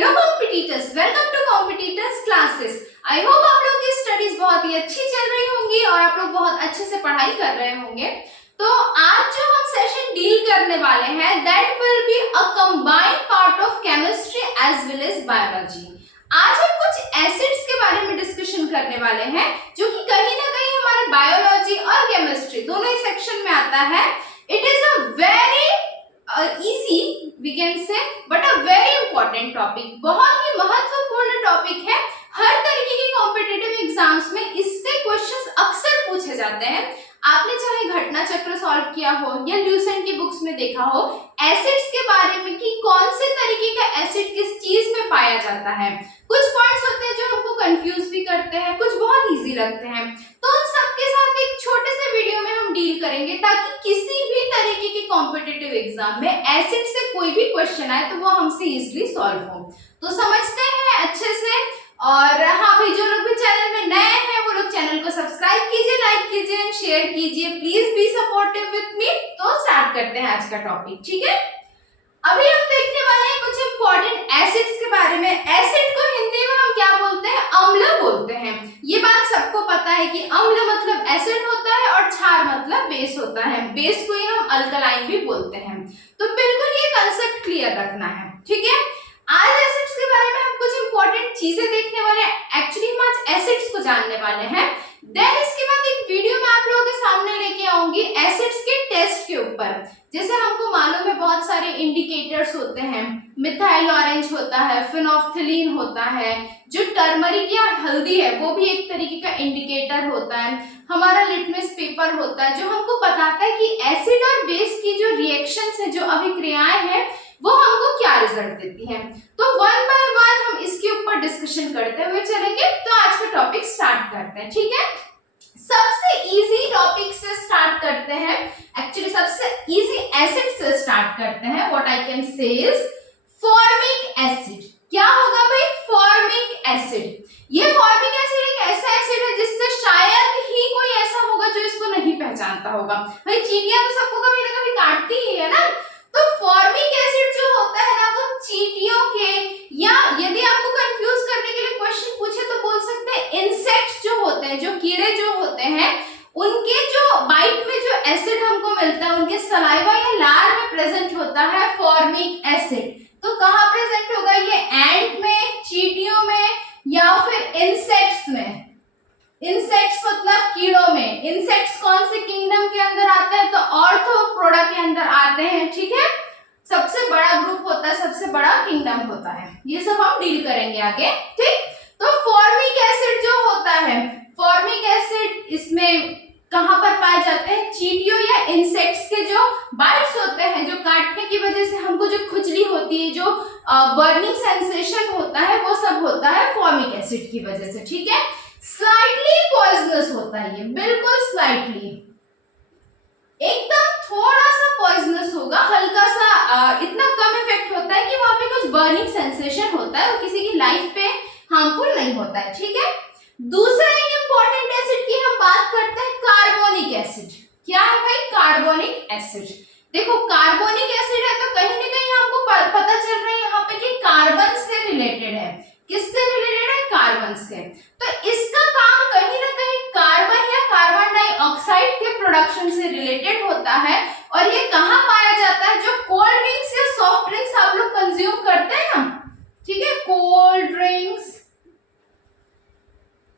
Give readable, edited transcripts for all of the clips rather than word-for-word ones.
Hello competitors, welcome to competitors classes. I hope आप लोगों की स्टडीज बहुत ही अच्छी चल रही होंगी और आप लोग बहुत अच्छे से पढ़ाई कर रहे होंगे। तो आज जो हम सेशन डील करने वाले हैं that will be a combined part of chemistry as well as biology. आज हम कुछ एसिड्स के बारे में डिस्कशन करने वाले हैं जो कि कहीं ना कहीं हमारे बायोलॉजी और केमिस्ट्री दोनों ही सेक्शन में आता है। It is a very easy we can say but a very important topic, बहुत ही महत्वपूर्ण टॉपिक है। हर तरीके के कॉम्पिटिटिव एग्जाम्स में इससे क्वेश्चंस अक्सर पूछे जाते हैं। आपने चाहे घटना चक्र सॉल्व किया हो या ल्यूसेंट की बुक्स में देखा हो एसिड्स के बारे में कि कौन से तरीके का एसिड किस चीज में पाया जाता है। कुछ पॉइंट्स होते हैं जो हमको कंफ्यूज भी करते हैं, कुछ बहुत इजी लगते हैं। तो उन सबके साथ एक छोटे से वीडियो में हम डील करेंगे ताकि किसी भी तरीके के कॉम्पिटिटिव एग्जाम में एसिड से कोई भी क्वेश्चन आए तो वो हमसे इजीली सॉल्व हो। तो समझते हैं अच्छे से। और हाँ भाई, जो लोग भी चैनल में नए हैं वो लोग चैनल को सब्सक्राइब कीजिए, लाइक कीजिए एंड शेयर कीजिए। Please be supportive with me. तो स्टार्ट करते हैं आज का टॉपिक, ठीक है। अभी हम देखने वाले हैं कुछ इंपॉर्टेंट एसिड्स के बारे में। एसिड को हिंदी में हम क्या बोलते हैं? अम्ल बोलते हैं। ये बात सबको पता है कि अम्ल मतलब एसिड होता है और क्षार मतलब बेस होता है। बेस को ही हम अल्कलाइन भी बोलते हैं। तो बिल्कुल ये कंसेप्ट क्लियर रखना है, ठीक है। आज एसिड्स के बारे में हम कुछ इंपॉर्टेंट चीजें देखने वाले हैं। एक्चुअली हम आज एसिड्स को जानने वाले हैं। देन इसके बाद एक वीडियो मैं आप लोगों के सामने लेके आऊंगी एसिड्स के टेस्ट के ऊपर। जैसे हमको मालूम है बहुत सारे इंडिकेटर्स होते हैं। मिथाइल ऑरेंज होता है, फिनोल्फ्थालीन होता है, जो टर्मरिक या हल्दी है वो भी एक तरीके का इंडिकेटर होता है। हमारा लिटमस पेपर होता है जो हमको बताता है कि एसिड और बेस की जो रिएक्शंस है, जो अभिक्रियाएं हैं, वो हमको क्या रिजल्ट देती हैं। तो वन बाय वन हम इसके ऊपर डिस्कशन करते हुए चलेंगे। तो आज का टॉपिक स्टार्ट करते हैं, ठीक है। सबसे इजी टॉपिक से स्टार्ट करते हैं। एक्चुअली सबसे इजी एसिड से स्टार्ट करते हैं। What I can say is formic acid. क्या होगा भाई? Formic acid. ये फॉर्मिक एसिड एक ऐसा एसिड है जिससे शायद ही कोई ऐसा होगा जो इसको नहीं पहचानता होगा। भाई चींटियां तो सबको कभी ना कभी काटती ही है ना। तो फॉर्मिक एसिड जो होता है ना वो चींटियों के, या यदि आपको कंफ्यूज करने के लिए क्वेश्चन पूछे तो बोल सकते हैं इंसेक्ट्स जो होते हैं, जो कीड़े जो होते हैं, उनके जो बाइट में जो एसिड हमको मिलता है, उनके सलाइवा या लार में प्रेजेंट होता है फॉर्मिक एसिड। तो कहाँ प्रेजेंट होगा ये? एंट में, चींटियों में या फिर इंसेक्ट्स में। इंसेक्ट्स मतलब कीड़ों में। इंसेक्ट्स कौन से किंगडम के अंदर आते हैं? तो ऑर्थोपोडा के अंदर आते हैं, ठीक है। सबसे बड़ा ग्रुप होता है, सबसे बड़ा किंगडम होता है। ये सब हम डील करेंगे आगे, ठीक। तो फॉर्मिक एसिड जो होता है, फॉर्मिक एसिड इसमें कहां पर पाए जाते हैं? चींटियों या इंसेक्ट्स के जो बाइट्स होते हैं, जो काटने की वजह से हमको जो खुजली होती है, जो बर्निंग सेंसेशन होता है, वो सब होता है फॉर्मिक एसिड की वजह से, ठीक है। स्लाइटली पॉइजनस होता है ये, बिल्कुल स्लाइटली, एकदम थोड़ा सा पॉइजनस होगा, हल्का सा, इतना कम इफेक्ट होता है कि वहां पे कुछ बर्निंग सेंसेशन होता है और किसी की लाइफ पे हार्मफुल नहीं होता है, ठीक है। दूसरा एक इंपॉर्टेंट एसिड की हम बात करते हैं, कार्बोनिक एसिड। क्या है भाई? Carbonic acid. देखो कार्बोनिक एसिड है तो कहीं ना कहीं हमको पता चल रहा है यहाँ पे कि कार्बन से रिलेटेड है। किससे रिलेटेड है? कार्बन से। तो इसका काम कहीं ना कहीं कार्बन या कार्बन डाइऑक्साइड के प्रोडक्शन से रिलेटेड होता है। और ये कहाँ पाया जाता है? जो कोल्ड ड्रिंक्स या सॉफ्ट ड्रिंक्स आप लोग कंज्यूम करते हैं ना, ठीक है, cold drinks,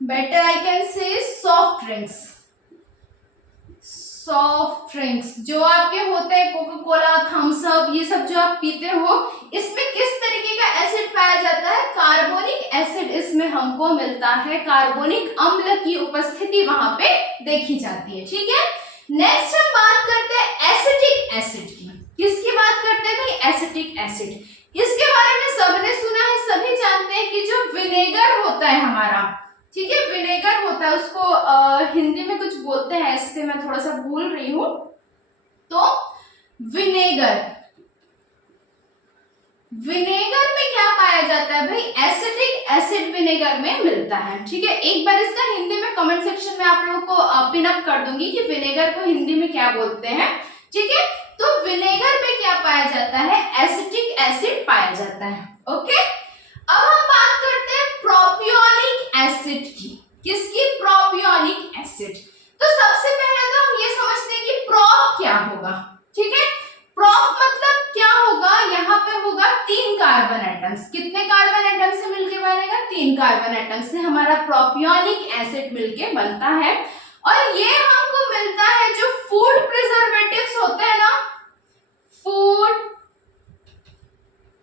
better I can say soft drinks. Soft drinks जो आपके होते हैं, कोका कोला, थम्स अप, ये सब जो आप पीते हो, इसमें किस तरीके का एसिड पाया जाता है? कार्बोनिक एसिड इसमें हमको मिलता है। कार्बोनिक अम्ल की उपस्थिति वहां पे देखी जाती है, ठीक है। नेक्स्ट हम बात करते हैं एसिटिक एसिड की। किसकी बात करते हैं भाई? Acetic acid. इसके बारे में सबने सुना है, सभी जानते हैं कि जो विनेगर होता है हमारा, ठीक है, विनेगर होता है, उसको हिंदी में कुछ बोलते हैं, इससे मैं थोड़ा सा भूल रही हूं। तो विनेगर, विनेगर में क्या पाया जाता है भाई? एसिटिक एसिड विनेगर में मिलता है, ठीक है। एक बार इसका हिंदी में कमेंट सेक्शन में आप लोगों को पिन अप कर दूंगी कि विनेगर को हिंदी में क्या बोलते हैं, ठीक है। तो विनेगर में क्या पाया जाता है? एसिटिक एसिड पाया जाता है, ओके। क्या होगा, ठीक है। prop मतलब क्या होगा, यहाँ पे होगा 3 कार्बन एटम्स। कितने कार्बन एटम से मिलके बनेगा, 3 कार्बन एटम से हमारा प्रोपियोनिक एसिड मिलके बनता है। और ये हमको मिलता है जो फूड प्रिजर्वेटिव्स होते हैं ना, फूड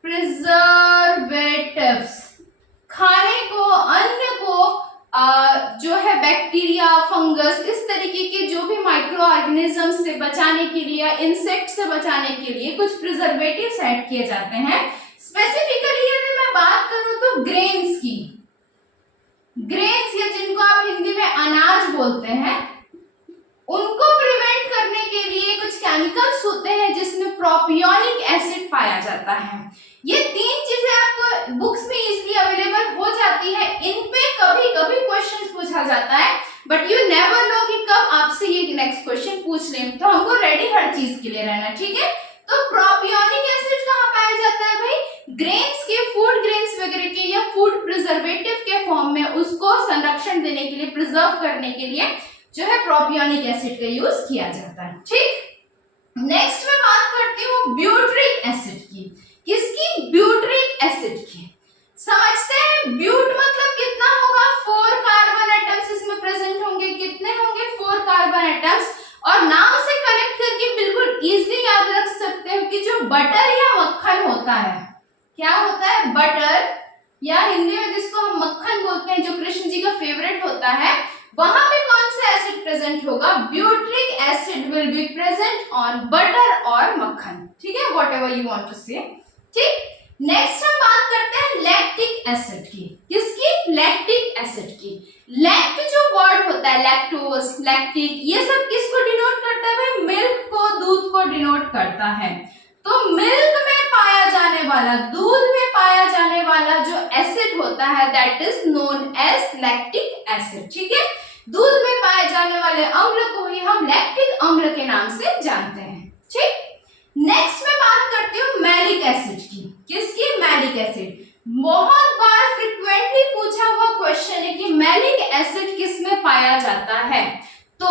प्रिजर्वेटिव्स, खाने को, अन्न को जो है बैक्टीरिया, फंगस, इस तरीके के जो भी माइक्रो ऑर्गेनिज्म से बचाने के लिए, इंसेक्ट से बचाने के लिए कुछ प्रिजर्वेटिव्स ऐड किए जाते हैं। स्पेसिफिकली यदि मैं बात करूं तो ग्रेन्स की, ग्रेन्स या जिनको आप हिंदी में अनाज बोलते हैं, उनको प्रिवेंट करने के लिए कुछ केमिकल्स होते हैं जिसमें प्रोपियोनिक एसिड पाया जाता है। ये 3 चीजें आपको बुक्स में इजीली अवेलेबल हो जाती है। इन पे कभी कभी क्वेश्चन पूछा जाता है, बट यू नेवर नो कि कब आपसे ये नेक्स्ट क्वेश्चन पूछ लें, तो हमको रेडी हर चीज के लिए रहना, ठीक है। तो प्रोपियोनिक एसिड कहाँ पाया जाता है भाई, ग्रेन्स के, फूड ग्रेन्स वगैरह के या फूड प्रिजर्वेटिव के फॉर्म में, उसको संरक्षण देने के लिए, प्रिजर्व करने के लिए जो है प्रोपियोनिक एसिड का यूज किया जाता है, ठीक। नेक्स्ट मैं बात करती हूँ ब्यूटरिक एसिड की। किसकी, ब्यूटरिक एसिड की। समझते हैं, ब्यूट मतलब कितना होगा, 4 कार्बन एटम्स इसमें प्रेजेंट होंगे। कितने होंगे, 4 कार्बन एटम्स। और नाम से कनेक्ट करके बिल्कुल इजीली याद रख सकते हो कि जो बटर या मक्खन होता है, क्या होता है, बटर, या हिंदी में जिसको हम मक्खन बोलते हैं, जो कृष्ण जी का फेवरेट होता है, वहां पे कौन सा एसिड प्रेजेंट होगा, butyric acid will be present on butter और मक्खन, ठीक है, व्हाटएवर यू वांट टू से, ठीक। नेक्स्ट हम बात करते हैं लैक्टिक एसिड की। किसकी, लैक्टिक एसिड की। लैक्ट जो वर्ड होता है, लैक्टोज, लैक्टिक, ये सब किसको डिनोट करता है भाई, मिल्क को, दूध को डिनोट करता है। तो मिल्क में पाया जाने वाला, दूध में पाया जाने वाला जो एसिड होता है, that is known as lactic acid, ठीक है। दूध में पाए जाने वाले अम्ल को ही हम लैक्टिक अम्ल के नाम से जानते हैं, ठीक। नेक्स्ट मैं बात करती हूँ मैलिक एसिड की। किसकी, मैलिक एसिड। बहुत बार फ्रीक्वेंटली पूछा हुआ क्वेश्चन है कि मैलिक एसिड किस में पाया जाता है। तो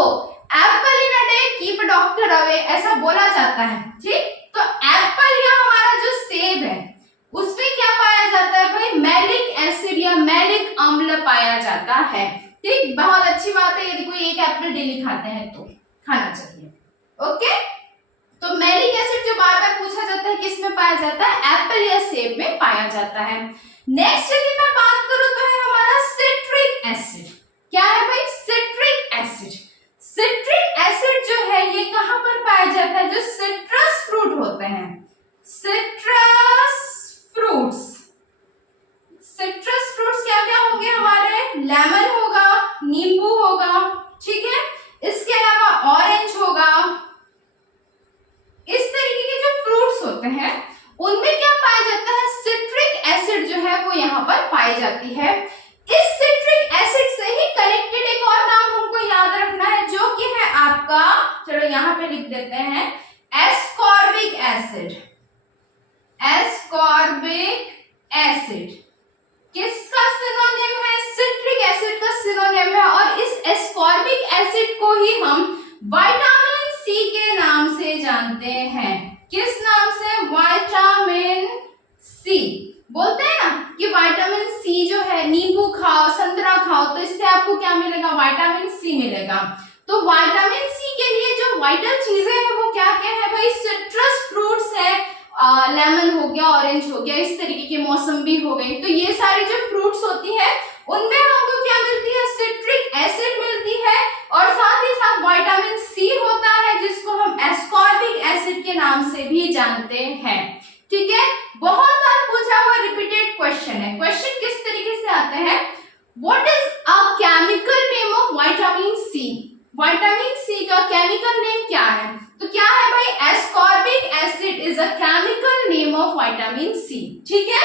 apple in a day keep doctor away, ऐसा बोला जाता है, ठीक। तो एप्पल या हमारा जो सेब है, उसमें क्या पाया जाता है भाई, मैलिक एसिड या मैलिक अम्ल पाया जाता है, ठीक। बहुत अच्छी बात है, यदि कोई एक एप्पल डेली खाते हैं तो खाना चाहिए, ओके। तो मैलिक एसिड जो बार बार पूछा जाता है किस में पाया जाता है, एप्पल या सेब में पाया जाता है। नेक्स्ट यदि मैं बात करूं तो है हमारा सिट्रिक एसिड। क्या है भाई, सिट्रिक एसिड। सिट्रिक एसिड जो है ये कहां पर पाया जाता है, जो सिट्रस फ्रूट होते हैं, सिट्रस फ्रूट्स। सिट्रस फ्रूट्स क्या क्या होंगे हमारे, लेमन होगा, नींबू होगा, ठीक है। इसके अलावा ऑरेंज होगा। इस तरीके के जो फ्रूट्स होते हैं उनमें क्या पाया जाता है, सिट्रिक एसिड जो है वो यहाँ पर पाई जाती है। इस सिट्रिक एसिड से ही कनेक्टेड एक और नाम हमको याद रखना है, जो कि है आपका, चलो यहाँ पे लिख देते हैं, एस्कॉर्बिक एसिड। एस्कॉर्बिक एसिड किसका सिनोनिम है, सिट्रिक एसिड का सिनोनिम है। और इस एस्कॉर्बिक एसिड को ही हम विटामिन सी के नाम से जानते हैं। किस नाम से, विटामिन सी। बोलते हैं ना कि विटामिन सी जो है, नींबू खाओ, संतरा खाओ, तो इससे आपको क्या मिलेगा, विटामिन सी मिलेगा। तो विटामिन सी के लिए जो वाइटल चीजें हैं वो क्या क्या है भाई, सिट्रस फ्रूट्स है, लेमन हो गया, ऑरेंज हो गया, इस तरीके के मौसम्बी हो गई। तो ये सारी जो फ्रूट्स होती है उनमें हमको क्या मिलती है, सिट्रिक एसिड मिलती है, और साथ ही साथ विटामिन सी होता है, जिसको हम एस्कॉर्बिक एसिड के नाम से भी जानते हैं, ठीक है। बहुत बार पूछा हुआ रिपीटेड क्वेश्चन है। क्वेश्चन किस तरीके से आते हैं, what is a chemical name of vitamin C. Vitamin C का केमिकल नेम क्या है, तो क्या है भाई, ascorbic acid is a chemical name of vitamin C, ठीक है।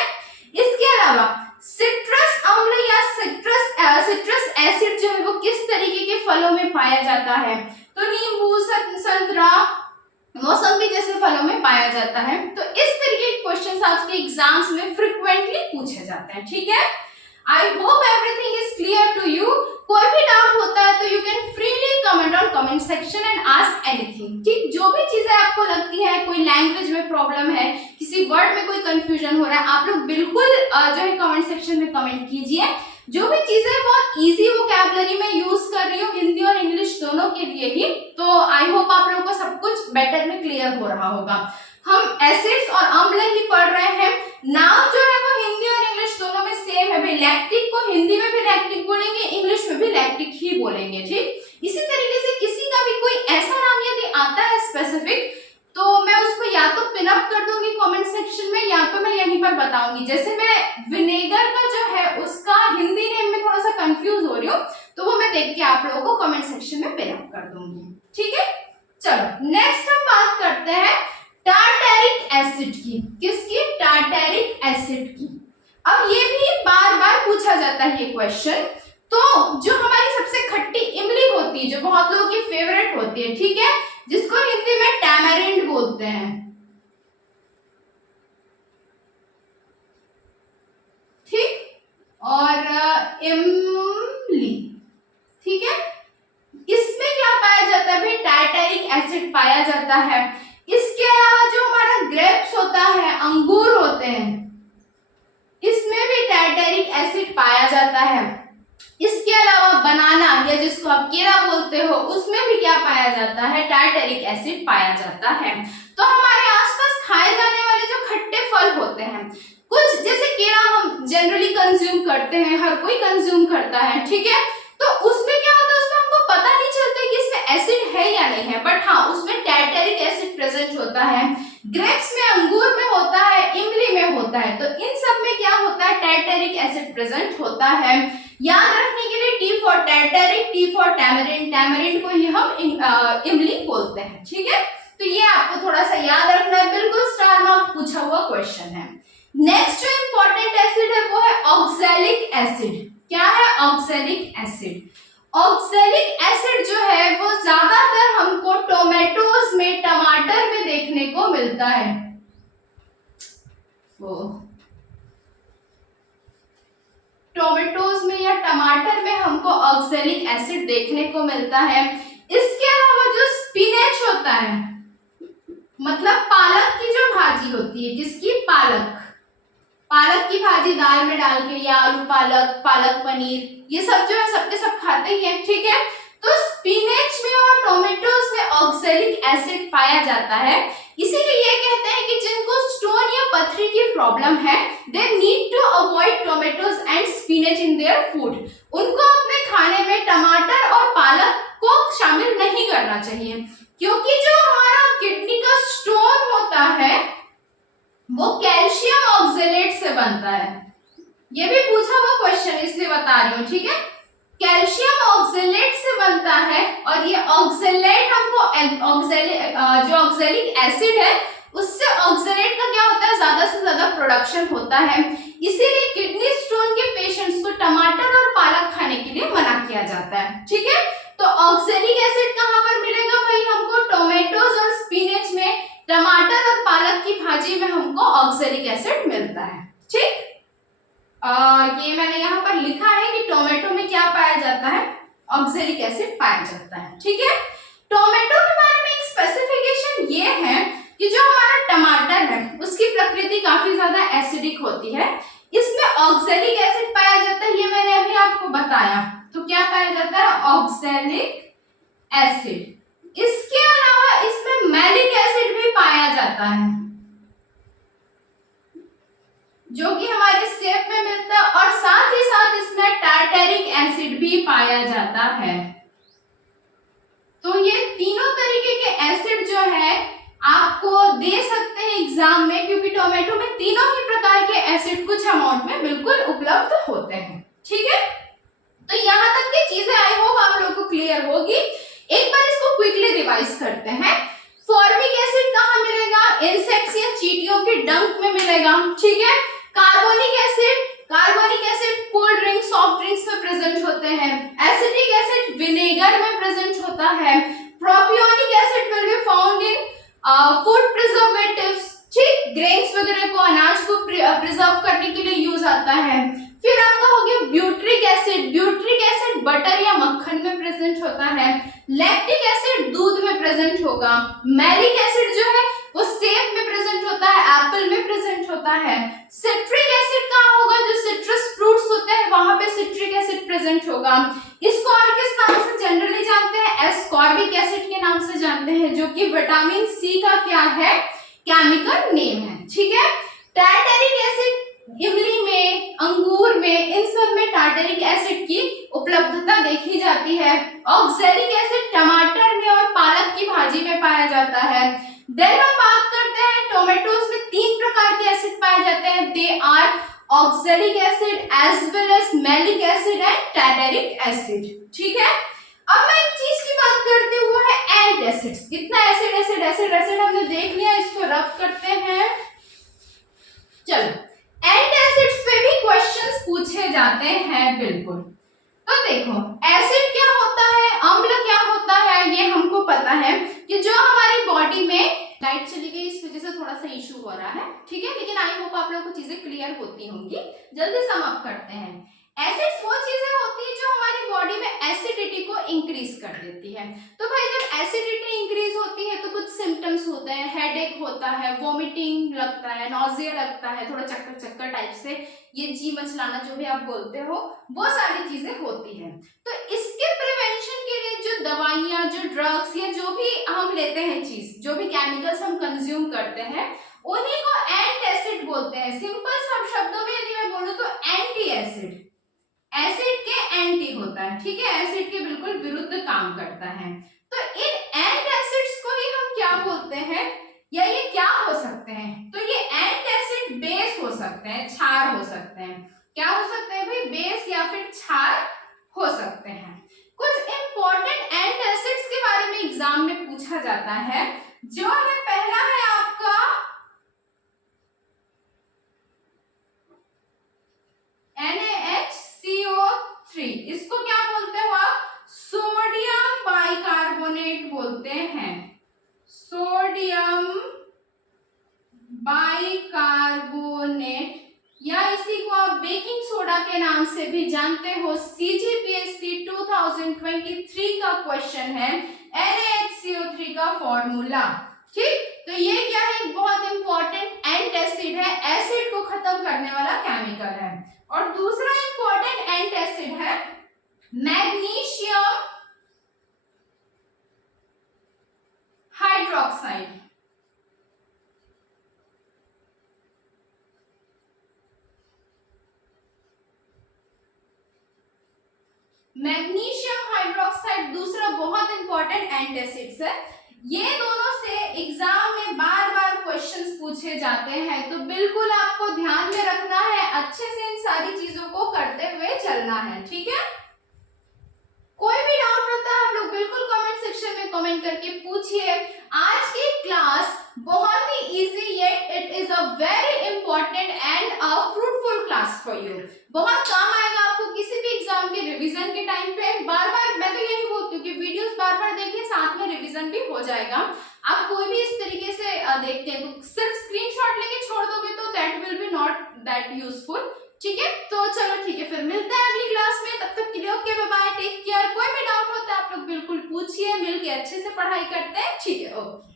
इसके अलावा सिट्रस अम्ल या सिट्रस एसिड जो है वो किस तरीके के फलों में पाया जाता है, तो नींबू, संतरा, मौसम्बी जैसे फलों में पाया जाता है। तो इस तरीके के क्वेश्चंस आपके एग्जाम्स में फ्रीक्वेंटली पूछे जाते हैं, ठीक है। I hope everything is clear to you. कोई भी डाउट होता है तो you can freely comment on comment section and ask anything, ठीक। जो जो भी चीजें आपको लगती है, कोई लैंग्वेज में प्रॉब्लम है, किसी वर्ड में कोई कंफ्यूजन हो रहा है, आप लोग बिल्कुल जो है कमेंट सेक्शन में कमेंट कीजिए। जो भी चीजें बहुत इजी वोकैबुलरी में यूज कर रही हूँ हिंदी और इंग्लिश दोनों के लिए ही, तो आई होप आप लोगों को सब कुछ बेटर में क्लियर हो रहा होगा। हम एसिड्स और अम्ल ही पढ़ रहे हैं, नाम जो है वो हिंदी और इंग्लिश दोनों में सेम है भाई। लैक्टिक को हिंदी में भी लैक्टिक बोलेंगे, इंग्लिश में भी लैक्टिक ही बोलेंगे, ठीक। इसी तरीके से किसी का भी कोई ऐसा नाम यदि आता है स्पेसिफिक, तो मैं उसको या तो पिन अप कर दूंगी कमेंट सेक्शन में, या तो मैं यहीं पर बताऊंगी। जैसे मैं विनेगर का जो है उसका हिंदी नेम में थोड़ा सा कंफ्यूज हो रही हूँ, तो वो मैं देख के आप लोगों को कमेंट सेक्शन में पिन अप कर दूंगी, ठीक है। चलो नेक्स्ट हम बात करते हैं टार्टैरिक एसिड की। किसकी? टार्टैरिक एसिड की। अब ये भी बार बार पूछा जाता है ये क्वेश्चन। तो जो हमारी सबसे खट्टी इमली होती है, जो बहुत लोगों की फेवरेट होती है, ठीक है, जिसको हिंदी में टैमरिंड बोलते हैं, ठीक, और इमली, ठीक है, इसमें क्या पाया जाता है भाई? टार्टैरिक एसिड पाया जाता है। इसके अलावा जो हमारा ग्रेप्स होता है, अंगूर होते हैं, इसमें भी टार्टैरिक एसिड पाया जाता है। इसके अलावा बनाना, या जिसको आप केला बोलते हो, उसमें भी क्या पाया जाता है? टार्टैरिक एसिड पाया जाता है। तो हमारे आसपास खाए जाने वाले जो खट्टे फल होते हैं, कुछ जैसे केला हम जनरली कंज्यूम करते हैं, हर कोई कंज्यूम करता है, ठीक है, तो उसमें क्या होता है, उसमें हमको पता नहीं चलता कि इसमें एसिड है या नहीं है, बट हाँ उसमें टार्टैरिक एसिड प्रेजेंट होता है। ग्रेप्स में, अंगूर में होता है, इमली में होता है, तो इन सब में क्या होता है? टार्टैरिक एसिड प्रेजेंट होता है। याद रखने के लिए T for tartaric, T for tamarind, tamarind को ही हम इमली बोलते हैं, ठीक है। तो ये आपको थोड़ा सा याद रखना है, बिल्कुल स्टार मार्क पूछा हुआ क्वेश्चन है। नेक्स्ट जो इंपॉर्टेंट एसिड है वो है ऑक्सैलिक एसिड। क्या है? Oxalic acid. ऑक्सैलिक एसिड जो है वो ज्यादातर हमको टोमेटोज में, टमाटर में देखने को मिलता है। टोमेटोज में या टमाटर में हमको ऑक्सैलिक एसिड देखने को मिलता है। इसके अलावा जो स्पिनच होता है, मतलब पालक की जो भाजी होती है, किसकी? पालक। पालक की भाजी दाल में डाल के, या आलू पालक, पालक पनीर, ये सब जो है सबके सब खाते ही हैं, ठीक है। तो स्पिनच में और टोमेटोज में ऑक्सैलिक एसिड पाया जाता है। इसीलिए ये कहते हैं कि जिनको स्टोन या पथरी की प्रॉब्लम है, they need to avoid tomatoes and spinach in their food. उनको अपने खाने में टमाटर और पालक को शामिल नहीं करना चाहिए, क्योंकि जो हमारा किडनी का स्टोन होता है वो कैल्शियम ऑक्सैलेट से बनता है। ये भी पूछा हुआ क्वेश्चन, इसलिए बता रही हूँ, ठीक है। कैल्शियम ऑक्सैलेट से बनता है, और ये ऑक्सैलेट हमको जो ऑक्सैलिक एसिड है उससे ऑक्सैलेट का क्या होता है? ज्यादा से ज्यादा प्रोडक्शन होता है। इसीलिए किडनी स्टोन के पेशेंट्स को टमाटर और पालक खाने के लिए मना किया जाता है, ठीक है। तो ऑक्सैलिक एसिड कहाँ पर मिलेगा भाई? हमको टोमेटोज और स्पिनच में, टमाटर और पालक की भाजी में हमको ऑक्सैलिक एसिड मिलता है, ठीक। ये मैंने यहाँ पर लिखा है कि टोमेटो में क्या पाया जाता है? ऑक्सैलिक एसिड पाया जाता है, ठीक है। टोमेटो के बारे में एक स्पेसिफिकेशन ये है कि जो हमारा टमाटर है उसकी प्रकृति काफी ज्यादा एसिडिक होती है, इसमें ऑक्सैलिक एसिड पाया जाता है, ये मैंने अभी आपको बताया। तो क्या पाया जाता है? Oxalic acid. इसके अलावा इसमें मैलिक एसिड भी पाया जाता है, जो कि हमारे सेब में मिलता है, और साथ ही साथ इसमें टार्टैरिक एसिड भी पाया जाता है। तो ये तीनों तरीके के एसिड जो है आपको दे सकते हैं एग्जाम में, क्योंकि टोमेटो में तीनों ही प्रकार के एसिड कुछ अमाउंट में बिल्कुल उपलब्ध होते हैं, ठीक है। तो यहाँ तक की चीजें आई होप आप लोगों को क्लियर होगी। एक बार इसको क्विकली रिवाइज करते हैं। फॉर्मिक एसिड कहाँ मिलेगा? इंसेक्ट्स या चींटियों के डंक में मिलेगा, ठीक है। Carbonic acid cold drink, soft drinks में प्रेजेंट होते हैं। एसिटिक एसिड विनेगर में प्रेजेंट होता है। Propionic acid will be found in food preservatives, ठीक, ग्रेन्स वगैरह को, अनाज को प्रिजर्व करने के लिए यूज आता है। फिर आपका हो गया ब्यूट्रिक एसिड बटर या मक्खन में प्रेजेंट होता है। लैक्टिक एसिड दूध में प्रेजेंट होगा, मैलिक एसिड जो है वो सेब में प्रेजेंट होता है, एप्पल में प्रेजेंट होता है। सिट्रिक एसिड कहाँ होगा, जो सिट्रस फ्रूट्स होते हैं वहां पे सिट्रिक एसिड प्रेजेंट होगा। इसको और किस नाम से जनरली जानते हैं, एस्कॉर्बिक एसिड के नाम से जानते हैं, जो कि विटामिन सी का क्या है, केमिकल नेम है। ठीक है, टार्टरिक एसिड इमली में, अंगूर में, इन सब में टार्टरिक एसिड की उपलब्धता देखी जाती है। ऑक्सैलिक एसिड टमाटर में और पालक की भाजी में पाया जाता है। देन हम बात करते हैं टोमेटोज में 3 प्रकार के एसिड पाए जाते हैं, they are oxalic acid as well as malic acid and tartaric acid. ठीक है, अब मैं एक चीज की बात करती हूँ, वो है एंटासिड्स। कितना एसिड एसिड एसिड एसिड हमने देख लिया, इसको रफ करते हैं। चलो, एंटासिड्स पे भी क्वेश्चंस पूछे जाते हैं बिल्कुल। तो देखो, एसिड क्या होता है, अम्ल क्या होता है, ये हमको पता है कि जो हमारी बॉडी में, लाइट चली गई इस वजह से थोड़ा सा इशू हो रहा है, ठीक है, लेकिन आई होप आप लोगों को चीजें क्लियर होती होंगी। जल्दी सम अप करते हैं। एसिड्स वो चीजें होती है जो हमारी बॉडी में एसिडिटी को इंक्रीज कर देती है। तो भाई जब एसिडिटी इंक्रीज होती है तो कुछ सिम्टम्स होते हैं, हेडेक होता है, वोमिटिंग लगता है, नॉजिया लगता है, थोड़ा चक्कर चक्कर टाइप से, ये जी मचलाना जो भी आप बोलते हो, वो सारी चीजें होती है। तो इसके प्रिवेंशन के लिए जो दवाइयां, जो ड्रग्स या जो भी हम लेते हैं चीज, जो भी केमिकल्स हम कंज्यूम करते हैं, उन्हीं को एंटासिड बोलते हैं। सिंपल सब शब्दों में यदि मैं बोलूं तो एंटी एसिड, एसिड के एंटी होता है, ठीक है, एसिड के बिल्कुल विरुद्ध काम करता है। तो इन एंटासिड्स को ही हम क्या बोलते हैं, या ये क्या हो सकते हैं, तो ये एंटासिड बेस हो सकते हैं, क्षार हो सकते हैं। क्या हो सकते हैं भाई, बेस या फिर क्षार हो सकते हैं। कुछ इंपॉर्टेंट एंटासिड्स के बारे में एग्जाम में पूछा जाता है, जो है पहला है आपका NaHCO3, इसको क्या बोलते हो आप, सोडियम बाइकार्बोनेट बोलते हैं, सोडियम बाइकार्बोनेट, या इसी को आप बेकिंग सोडा के नाम से भी जानते हो। CGPSC 2023 का क्वेश्चन है, NaHCO3 का फॉर्मूला। ठीक, तो ये क्या है, बहुत इंपॉर्टेंट एंटासिड है, एसिड को खत्म करने वाला केमिकल है। और दूसरा इंपॉर्टेंट एंटासिड है मैग्नीशियम हाइड्रोक्साइड। मैग्नीशियम हाइड्रोक्साइड दूसरा बहुत इंपॉर्टेंट एंटासिड्स है। ये दोनों से एग्जाम में बार बार क्वेश्चंस पूछे जाते हैं, तो बिल्कुल आपको ध्यान में रखना है, अच्छे से इन सारी चीजों को करते हुए चलना है। ठीक है, कोई भी डाउट होता है आप लोग बिल्कुल कमेंट सेक्शन में कमेंट करके पूछिए। आज की क्लास बहुत ही easy yet it is a very important and a fruitful class for you. बहुत काम आएगा आपको किसी भी एग्जाम के रिवीजन के टाइम पे। बार बार मैं तो यही बोलती हूँ कि वीडियोस बार बार देखिए, साथ में रिवीजन भी हो जाएगा। आप कोई भी इस तरीके से देखते हैं तो सिर्फ स्क्रीनशॉट लेके छोड़ दोगे तो that will B not that useful. ठीक है, तो चलो ठीक है, फिर मिलते हैं अगली क्लास में, तब तक के लिए okay, bye bye, take care. कोई भी डाउट होता है आप लोग बिल्कुल पूछिए, मिलके अच्छे से पढ़ाई करते हैं। ठीक है, ओके।